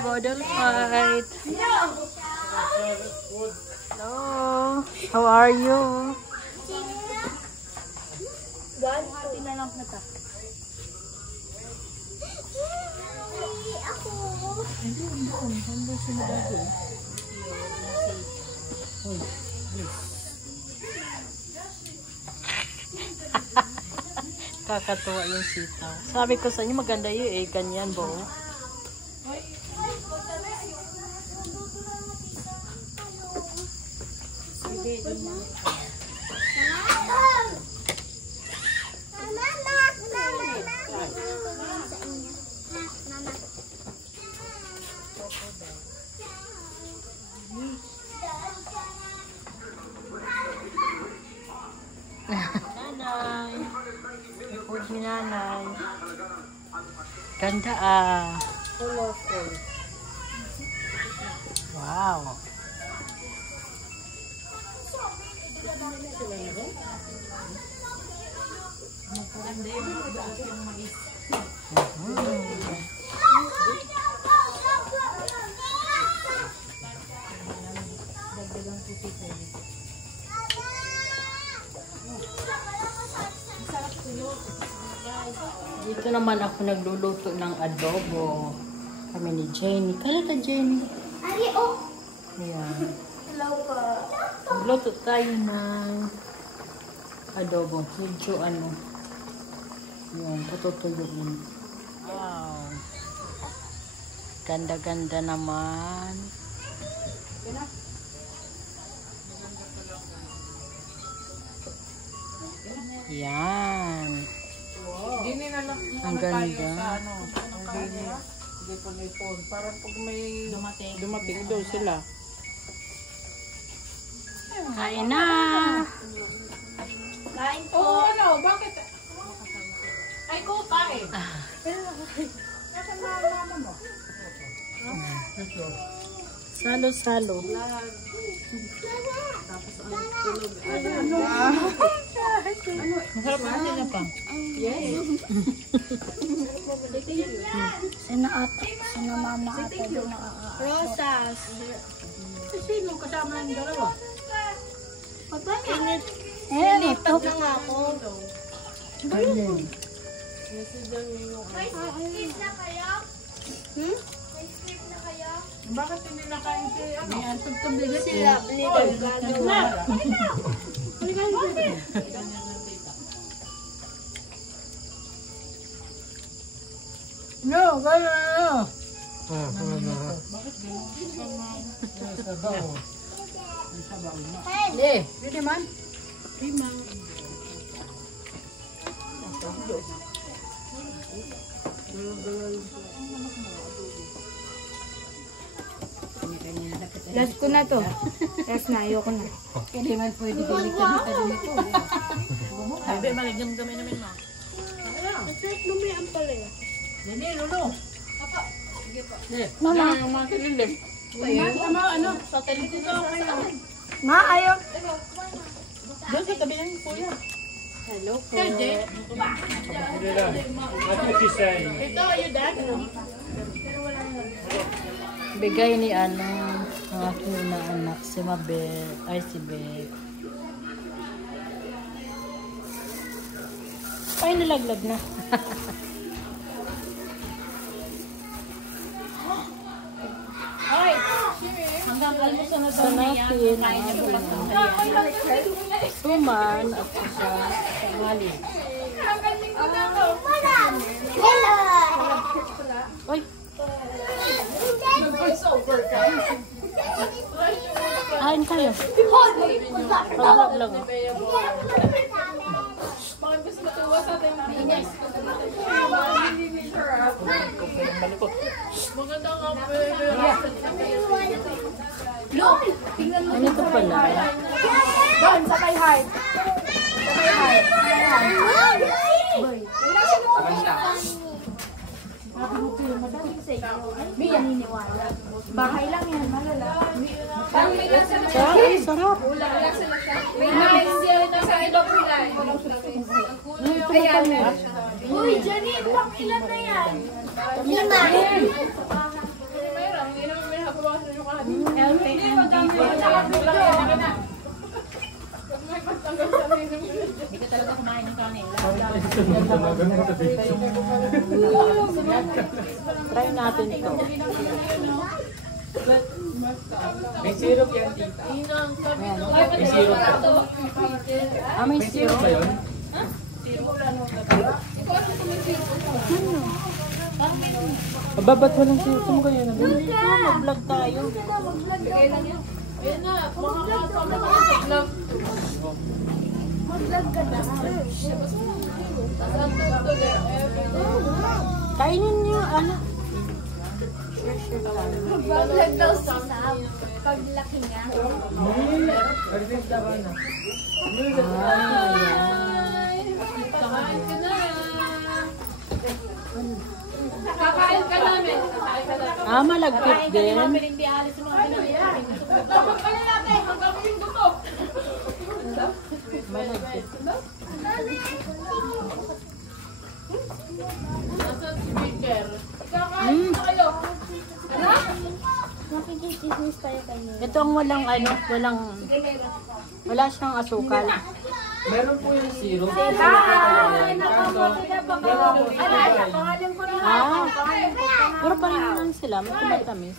model fight. Hello. How are you? Kakatuwa yung sitaw. Sabi ko sa inyo maganda yun eh. Ganyan bo. Nanay. Food ni nanay. Ganda ah. Colorful. Wow. Dito naman ako nagluluto ng adobo. Kami ni Jenny. Kaya ka, Jenny? Ari, oh. Ayan. Hello ka. Magluto tayo ng adobo. Medyo ano. Ayan, patutuluin. Wow. Ganda-ganda naman. Yan. Ang ganda. Hindi po may phone. Para pag may dumating daw sila. Kain na. Kain po. Oo, ano? Bakit? Ay, ko kain. Nasaan na mama mo? Salo-salo. Masarap natin na pa. Yes. Sina ata, sina mama ata doon Rosas. Sino kasama ng dalawa? Init. Lipat na nga ako. Ganyan. May script na kayo? May script na kayo? Bakit hindi nakain si ano? Sila, Delgado. No, gano'n ano? Eh, Pwede man? Last ko na to. Last na, ayoko na. hindi man pwede delikado nito. Sabi, maligam-gami namin mo. Masarap lumian pala eh. Nini, Lulu. Mama. Yung mga kililim. Tama, ano? Sa television kayo. Ma, ayaw. Doon sa tabi ng kuya. Hello po. Ito, you dad? Bigay ni ano, ang aking na anak, si Mabel, ay si Beth. Ay, nalaglag na. Hanggang almusal na Sa natin, suman at saka mali. Ay! Kain tayo. Pag-vlog lang. maganda nga Ano ito pala? Doon, sabay hard. Sabay hard. Biya niniwala. Bahay lang yan, malala. Sarap, sarap. Uy, Janine, pang ilan na yan? 5. Try natin to. May syrup yan, tita. May syrup pa. May May syrup ba yun? Babat walang syrup. Saan mo kaya na? Mag-vlog tayo. Mag-vlog ka na. Kainin niyo, ano? Mag-vlog daw si Sam. Paglaki niya. Kakain ka namin. Malagkit din. Hindi alis yung mga pinag-iari. Dapat kaya natin hanggang yung gusto. Malagkit. Nasa speaker. Kakain na kayo. Nakikichismis tayo kayo. Ito ang wala siyang asukal. Meron po yung syrup. Puro pa rin naman sila. Matamis.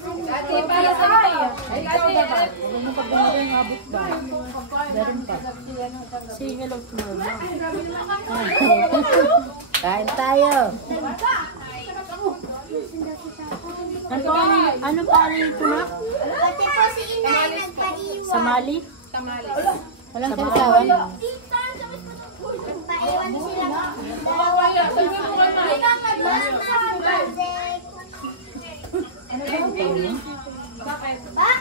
Meron pa. Say hello to my mom. Kain tayo. Ano pa rin ito na? Pati po si Inay nagpaiwan. Samali? Walang Nagpaiwan sila. Kaya, sabi mo kay Mike. Ano ba?